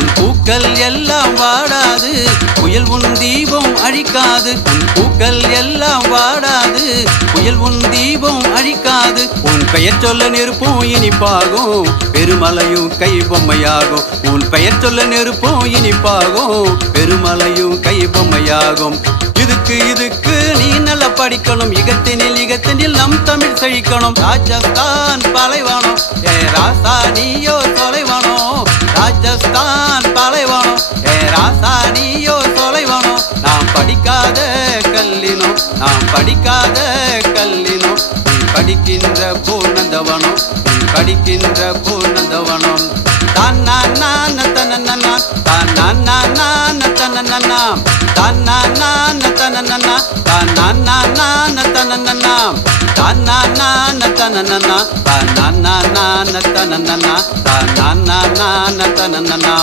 உன் பூக்கள் எல்லாம் வாடாது புயல் உன் தீபம் அழிக்காது உன் பூக்கள் எல்லாம் வாடாது புயல் உன் தீபம் அழிக்காது உன் பெயர் சொல்ல நெருப்பும் இனிப்பாகும் பெருமலையும் கை பொம்மையாகும் உன் பெயர் சொல்ல நெருப்பும் இனிப்பாகும் பெருமலையும் கை பொம்மையாகும் இதுக்கு நீ நல்லா படிக்கணும் இகத்தினில் நம் தமிழ் செழிக்கணும் ராஜஸ்தான் பாலைவனம் ஏ ராசா நீயோ தொலைவனம் ராஜஸ்தான் பாலைவனம் ஏ ராசா நீயோ தொலைவனம் நாம் படிக்காத கல்லினோம் நீ படிக்கின்ற பூர்ணந்தவனம் நீ படிக்கின்ற பூர்ணந்தவனம் தன்னா தனன்னா தன்னா தனன்னா தன்னா தனன்னா தன்னா தனன்னா தன்னா தனன்னா தன்னா தனன்னா தன்னா தனன்னா